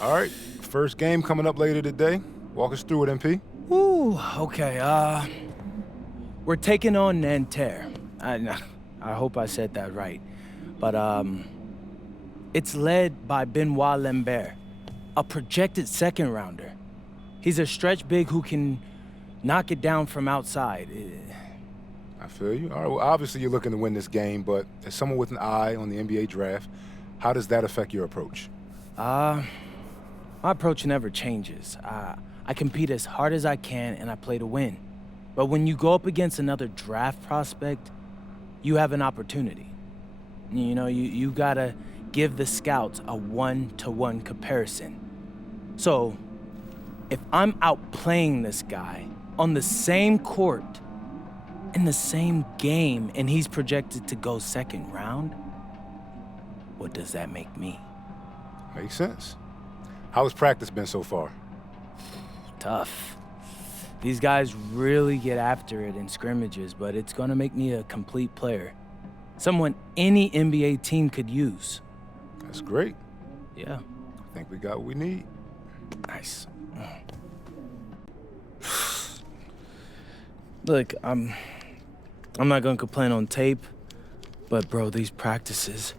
All right, first game coming up later today. Walk us through it, MP. Ooh, okay, we're taking on Nanterre. I hope I said that right. But, it's led by Benoit Lambert, a projected second rounder. He's a stretch big who can knock it down from outside. I feel you. All right, well, obviously you're looking to win this game, but as someone with an eye on the NBA draft, how does that affect your approach? My approach never changes. I compete as hard as I can and I play to win. But when you go up against another draft prospect, you have an opportunity. You know, you gotta give the scouts a one-to-one comparison. So, if I'm outplaying this guy on the same court, in the same game, and he's projected to go second round, what does that make me? Makes sense. How has practice been so far? Tough. These guys really get after it in scrimmages, but it's gonna make me a complete player. Someone any NBA team could use. That's great. Yeah. I think we got what we need. Nice. Look, I'm not gonna complain on tape, but bro, these practices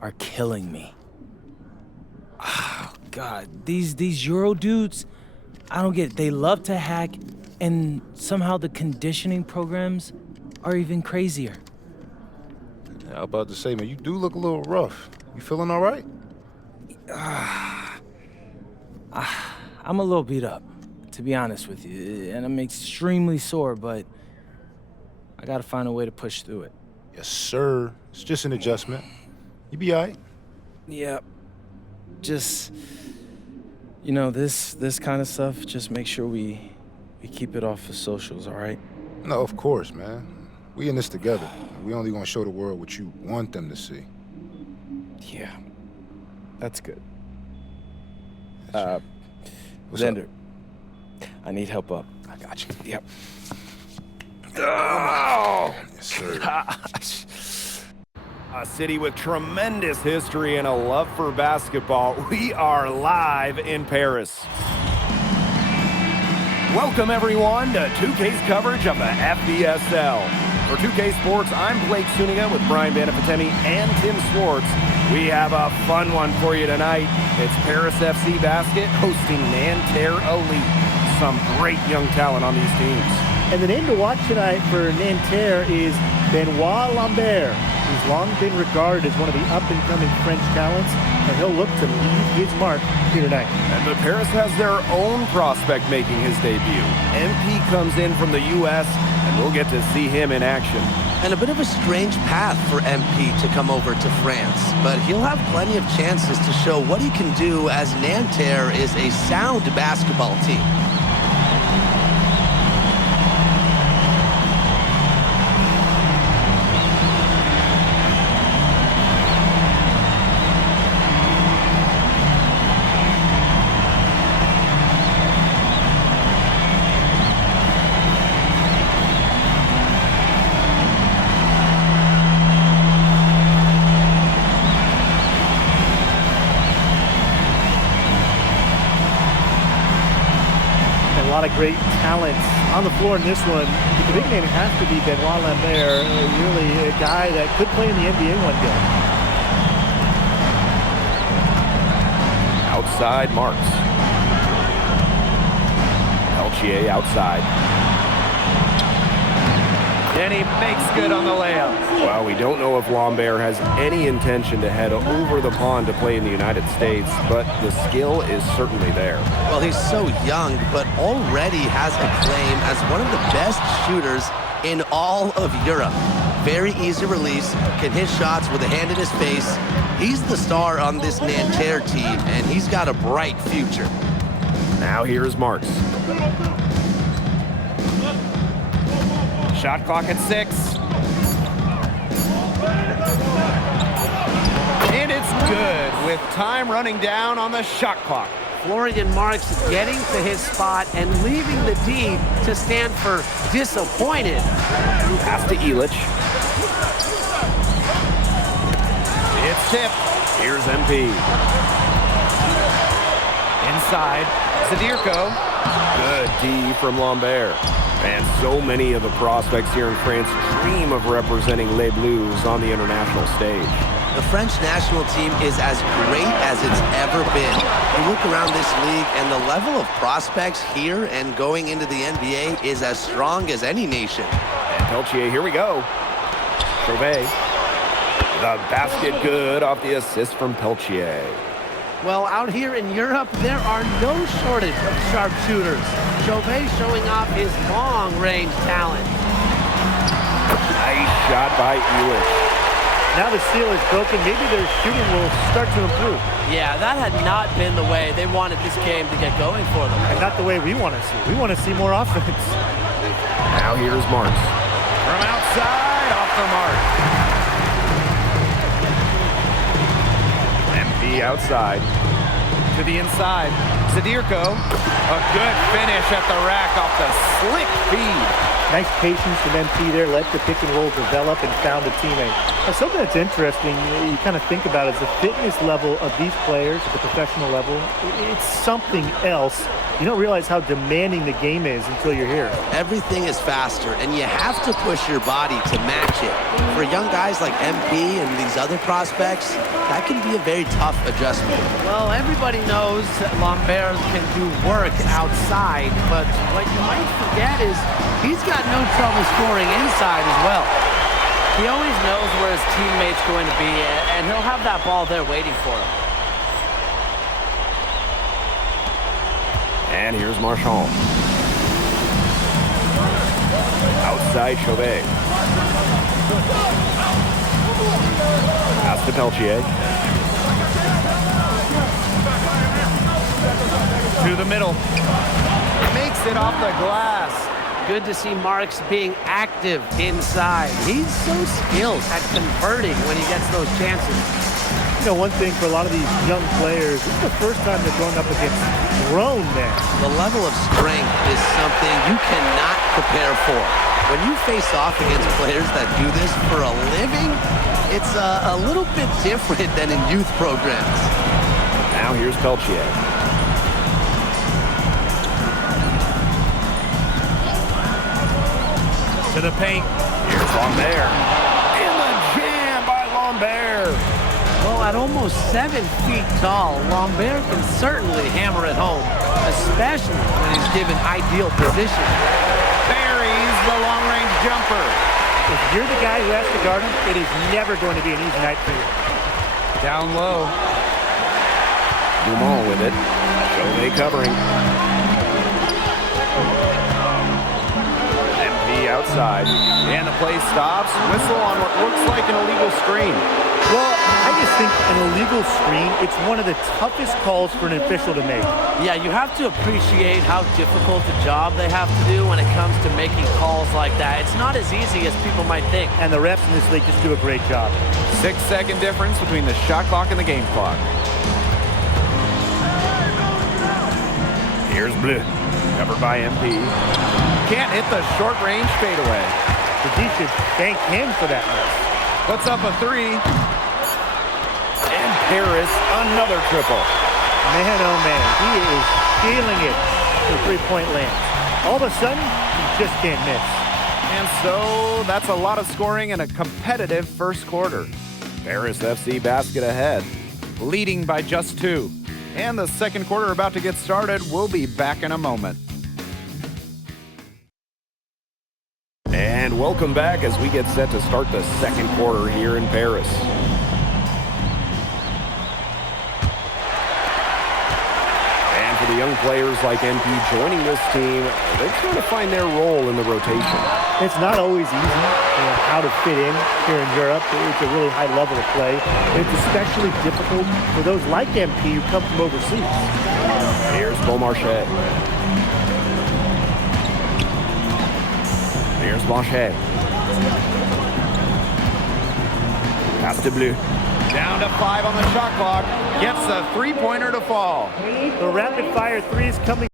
are killing me. Oh, God, these Euro dudes, I don't get it. They love to hack, and somehow the conditioning programs are even crazier. Yeah, I was about to say, man, you do look a little rough. You feeling all right? I'm a little beat up, to be honest with you, and I'm extremely sore, but I gotta find a way to push through it. Yes, sir. It's just an adjustment. You be all right. Yeah, just, you know, this kind of stuff, just make sure we keep it off the socials, all right? No, of course, man. We in this together. We only gonna show the world what you want them to see. Yeah, that's good. What's Xander, up? I need help up. I got you. Yep. Oh! Yes, sir. Gosh. A city with tremendous history and a love for basketball. We are live in Paris. Welcome, everyone, to 2K's coverage of the FBSL. For 2K Sports, I'm Blake Suniga with Brian Banafitemi and Tim Swartz. We have a fun one for you tonight. It's Paris FC Basket hosting Nanterre Elite. Some great young talent on these teams. And the name to watch tonight for Nanterre is Benoit Lambert, who's long been regarded as one of the up-and-coming French talents, and he'll look to leave his mark here tonight. But Paris has their own prospect making his debut. MP comes in from the U.S., and we'll get to see him in action. And a bit of a strange path for MP to come over to France, but he'll have plenty of chances to show what he can do as Nanterre is a sound basketball team. A lot of great talent on the floor in this one. The big name has to be Benoit Lambert, really a guy that could play in the NBA one day. Outside Marks. Peltier outside. And he makes good on the layup. Well, we don't know if Lambert has any intention to head over the pond to play in the United States, but the skill is certainly there. Well, he's so young, but already has a claim as one of the best shooters in all of Europe. Very easy release, can hit shots with a hand in his face. He's the star on this Nanterre team, and he's got a bright future. Now here's Marks. Shot clock at 6. And it's good with time running down on the shot clock. Florian Marks getting to his spot and leaving the D to stand for disappointed. Pass to Elich. It's tipped. Here's MP. outside. Zadirko. Good D from Lambert. And so many of the prospects here in France dream of representing Les Bleus on the international stage. The French national team is as great as it's ever been. You look around this league, and the level of prospects here and going into the NBA is as strong as any nation. And Peltier, here we go. Chauvet. The basket good off the assist from Peltier. Well, out here in Europe, there are no shortage of sharpshooters. Chauvet showing off his long-range talent. Nice shot by Elich. Now the seal is broken. Maybe their shooting will start to improve. Yeah, that had not been the way they wanted this game to get going for them. And not the way we want to see. We want to see more offense. Now here's Marks. From outside, off the mark. MP outside. To the inside. Zadirko. A good finish at the rack off the slick feed. Nice patience from MP there. Let the pick and roll develop and found a teammate. Now, something that's interesting, you kind of think about, is the fitness level of these players at the professional level. It's something else. You don't realize how demanding the game is until you're here. Everything is faster, and you have to push your body to match it. For young guys like MP and these other prospects, that can be a very tough adjustment. Well, everybody knows that Lambert can do work outside, but what you might forget is he's got no trouble scoring inside as well. He always knows where his teammate's going to be, and he'll have that ball there waiting for him. And here's Marchand. Outside Chauvet. Pass to Peltier. To the middle. Makes it off the glass. Good to see Marks being active inside. He's so skilled at converting when he gets those chances. You know, one thing for a lot of these young players, this is the first time they're going up against grown men. The level of strength is something you cannot prepare for. When you face off against players that do this for a living, it's a little bit different than in youth programs. Now here's Peltier. To the paint. Here's Lambert. And the jam by Lambert. Well, at almost 7 feet tall, Lambert can certainly hammer it home, especially when he's given ideal position. Buries the long-range jumper. If you're the guy who has to guard him, it is never going to be an easy night for you. Down low. Dumont with it. Chauvet covering. MP outside. And the play stops. Whistle on what looks like an illegal screen. Well, I just think an illegal screen, it's one of the toughest calls for an official to make. Yeah, you have to appreciate how difficult a job they have to do when it comes to making calls like that. It's not as easy as people might think. And the refs in this league just do a great job. 6-second difference between the shot clock and the game clock. Here's Bleu. Covered by MP. Can't hit the short-range fadeaway. But he should thank him for that miss. Puts up a three. And Paris, another triple. Man, oh man, he is feeling it for three-point land. All of a sudden, he just can't miss. And so that's a lot of scoring in a competitive first quarter. Paris FC basket ahead, leading by just 2. And the second quarter about to get started. We'll be back in a moment. And welcome back as we get set to start the second quarter here in Paris. And for the young players like MP joining this team, they're trying to find their role in the rotation. It's not always easy, how to fit in here in Europe. It's a really high level of play. It's especially difficult for those like MP who come from overseas. Here's Beaumarchais. Here's Blanchet. Pass to Bleu. Down to 5 on the shot clock. Gets the three-pointer to fall. The rapid-fire threes coming.